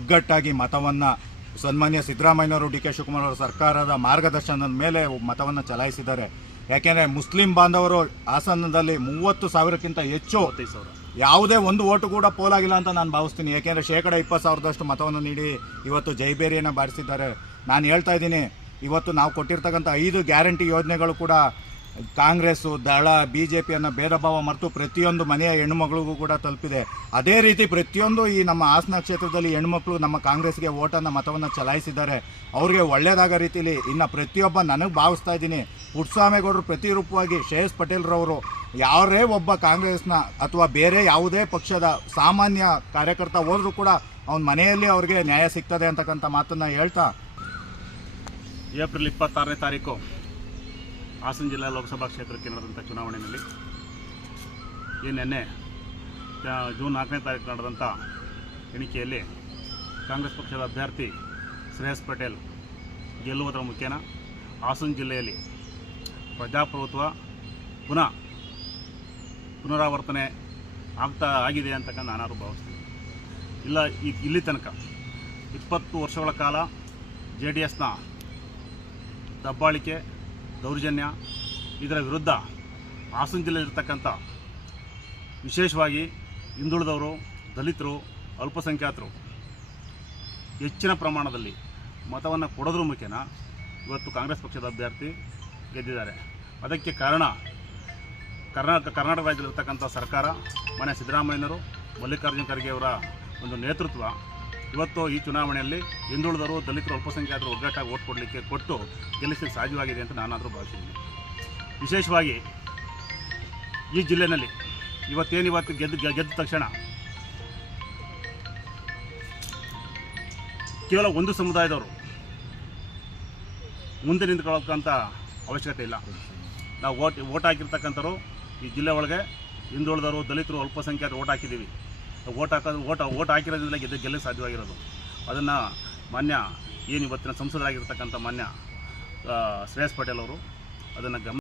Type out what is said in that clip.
ಒಗ್ಗಟ್ಟಾಗಿ ಮತವನ್ನು ಸನ್ಮಾನ್ಯ ಸಿದ್ದರಾಮಯ್ಯವರು ಡಿ ಕೆ ಶಿವಕುಮಾರ್ ಅವರ ಸರ್ಕಾರದ ಮಾರ್ಗದರ್ಶನದ ಮೇಲೆ ಮತವನ್ನು ಚಲಾಯಿಸಿದ್ದಾರೆ. ಯಾಕೆಂದರೆ ಮುಸ್ಲಿಂ ಬಾಂಧವರು ಹಾಸನದಲ್ಲಿ ಮೂವತ್ತು ಸಾವಿರಕ್ಕಿಂತ ಹೆಚ್ಚು ಯಾವುದೇ ಒಂದು ಓಟು ಕೂಡ ಪೋಲಾಗಿಲ್ಲ ಅಂತ ನಾನು ಭಾವಿಸ್ತೀನಿ. ಏಕೆಂದರೆ ಶೇಕಡ ಇಪ್ಪತ್ತು ಸಾವಿರದಷ್ಟು ಮತವನ್ನು ನೀಡಿ ಇವತ್ತು ಜೈಬೇರಿಯನ್ನು ಬಾರಿಸಿದ್ದಾರೆ. ನಾನು ಹೇಳ್ತಾ ಇದ್ದೀನಿ ಇವತ್ತು ನಾವು ಕೊಟ್ಟಿರ್ತಕ್ಕಂಥ ಐದು ಗ್ಯಾರಂಟಿ ಯೋಜನೆಗಳು ಕೂಡ ಕಾಂಗ್ರೆಸ್ಸು ದಳ ಬಿ ಜೆ ಪಿಯನ್ನು ಭೇದ ಭಾವ ಮರೆತು ಪ್ರತಿಯೊಂದು ಮನೆಯ ಹೆಣ್ಣುಮಗಳಿಗೂ ಕೂಡ ತಲುಪಿದೆ. ಅದೇ ರೀತಿ ಪ್ರತಿಯೊಂದು ಈ ನಮ್ಮ ಹಾಸನ ಕ್ಷೇತ್ರದಲ್ಲಿ ಹೆಣ್ಮಕ್ಳು ನಮ್ಮ ಕಾಂಗ್ರೆಸ್ಗೆ ಓಟನ್ನು ಮತವನ್ನು ಚಲಾಯಿಸಿದ್ದಾರೆ. ಅವ್ರಿಗೆ ಒಳ್ಳೆಯದಾಗ ರೀತಿಯಲ್ಲಿ ಇನ್ನು ಪ್ರತಿಯೊಬ್ಬ ನನಗೆ ಭಾವಿಸ್ತಾ ಇದ್ದೀನಿ. ಪುಟ್ಸ್ವಾಮೇಗೌಡರು ಪ್ರತಿರೂಪವಾಗಿ ಶ್ರೇಯಸ್ ಪಟೇಲ್ರವರು ಯಾರೇ ಒಬ್ಬ ಕಾಂಗ್ರೆಸ್ನ ಅಥವಾ ಬೇರೆ ಯಾವುದೇ ಪಕ್ಷದ ಸಾಮಾನ್ಯ ಕಾರ್ಯಕರ್ತ ಹೋದರೂ ಕೂಡ ಅವನ ಮನೆಯಲ್ಲಿ ಅವ್ರಿಗೆ ನ್ಯಾಯ ಸಿಗ್ತದೆ ಅಂತಕ್ಕಂಥ ಮಾತನ್ನು ಹೇಳ್ತಾ. ಏಪ್ರಿಲ್ ಇಪ್ಪತ್ತಾರನೇ ತಾರೀಕು. ಹಾಸನ ಜಿಲ್ಲಾ ಲೋಕಸಭಾ ಕ್ಷೇತ್ರಕ್ಕೆ ನಡೆದಂಥ ಚುನಾವಣೆಯಲ್ಲಿ ಈ ನಿನ್ನೆ ಜೂನ್ ನಾಲ್ಕನೇ ತಾರೀಕು ನಡೆದಂಥ ಎಣಿಕೆಯಲ್ಲಿ ಕಾಂಗ್ರೆಸ್ ಪಕ್ಷದ ಅಭ್ಯರ್ಥಿ ಶ್ರೇಯಸ್ ಪಟೇಲ್ ಗೆಲ್ಲುವುದರ ಮುಖೇನ ಹಾಸನ ಜಿಲ್ಲೆಯಲ್ಲಿ ಪ್ರಜಾಪ್ರಭುತ್ವ ಪುನಃ ಪುನರಾವರ್ತನೆ ಆಗ್ತಾ ಆಗಿದೆ ಅಂತಕ್ಕಂಥ ನಾನಾರು ಭಾವಿಸ್ತೀನಿ. ಇಲ್ಲ, ಈ ಇಲ್ಲಿ ತನಕ ಇಪ್ಪತ್ತು ವರ್ಷಗಳ ಕಾಲ ಜೆ ಡಿ ಎಸ್ನ ದಬ್ಬಾಳಿಕೆ ದೌರ್ಜನ್ಯ ಇದರ ವಿರುದ್ಧ ಹಾಸನ ಜಿಲ್ಲೆಯಲ್ಲಿರ್ತಕ್ಕಂಥ ವಿಶೇಷವಾಗಿ ಹಿಂದುಳಿದವರು, ದಲಿತರು, ಅಲ್ಪಸಂಖ್ಯಾತರು ಹೆಚ್ಚಿನ ಪ್ರಮಾಣದಲ್ಲಿ ಮತವನ್ನು ಕೊಡೋದ್ರ ಮುಖೇನ ಇವತ್ತು ಕಾಂಗ್ರೆಸ್ ಪಕ್ಷದ ಅಭ್ಯರ್ಥಿ ಗೆದ್ದಿದ್ದಾರೆ. ಅದಕ್ಕೆ ಕಾರಣ ಕರ್ನಾಟಕ ಕರ್ನಾಟಕ ರಾಜ್ಯದಲ್ಲಿರ್ತಕ್ಕಂಥ ಸರ್ಕಾರ ಮನೆ ಸಿದ್ದರಾಮಯ್ಯನವರು, ಮಲ್ಲಿಕಾರ್ಜುನ ಖರ್ಗೆಯವರ ಒಂದು ನೇತೃತ್ವ ಇವತ್ತು ಈ ಚುನಾವಣೆಯಲ್ಲಿ ಹಿಂದುಳಿದವರು, ದಲಿತರು, ಅಲ್ಪಸಂಖ್ಯಾತರು ಒಗ್ಗಟ್ಟಾಗಿ ಓಟ್ ಕೊಡಲಿಕ್ಕೆ ಕೊಟ್ಟು ಗೆಲ್ಲಿಸಲಿಕ್ಕೆ ಸಾಧ್ಯವಾಗಿದೆ ಅಂತ ನಾನಾದರೂ ಭಾವಿಸಿದ್ದೀನಿ. ವಿಶೇಷವಾಗಿ ಈ ಜಿಲ್ಲೆಯಲ್ಲಿ ಇವತ್ತೇನು ಇವತ್ತು ಗೆದ್ದು, ಗೆದ್ದ ತಕ್ಷಣ ಕೇವಲ ಒಂದು ಸಮುದಾಯದವರು ಮುಂದೆ ನಿಂತ್ಕೊಳ್ಳೋಕ್ಕಂಥ ಅವಶ್ಯಕತೆ ಇಲ್ಲ. ನಾವು ಓಟ್ ಓಟ್ ಹಾಕಿರ್ತಕ್ಕಂಥವ್ರು ಈ ಜಿಲ್ಲೆ ಒಳಗೆ ಹಿಂದುಳಿದವರು, ದಲಿತರು, ಅಲ್ಪಸಂಖ್ಯಾತರು ಓಟ್ ಹಾಕಿದ್ದೀವಿ. ಓಟ್ ಹಾಕೋದು ಓಟ್ ಓಟ್ ಹಾಕಿರೋದ್ರಿಂದ ಗೆದ್ದು ಗೆಲ್ಲಕ್ಕೆ ಸಾಧ್ಯವಾಗಿರೋದು. ಅದನ್ನು ಮಾನ್ಯ ಏನು ಇವತ್ತಿನ ಸಂಸದರಾಗಿರ್ತಕ್ಕಂಥ ಮಾನ್ಯ ಶ್ರೇಯಸ್ ಪಟೇಲ್ ಅವರು ಅದನ್ನು ಗಮನ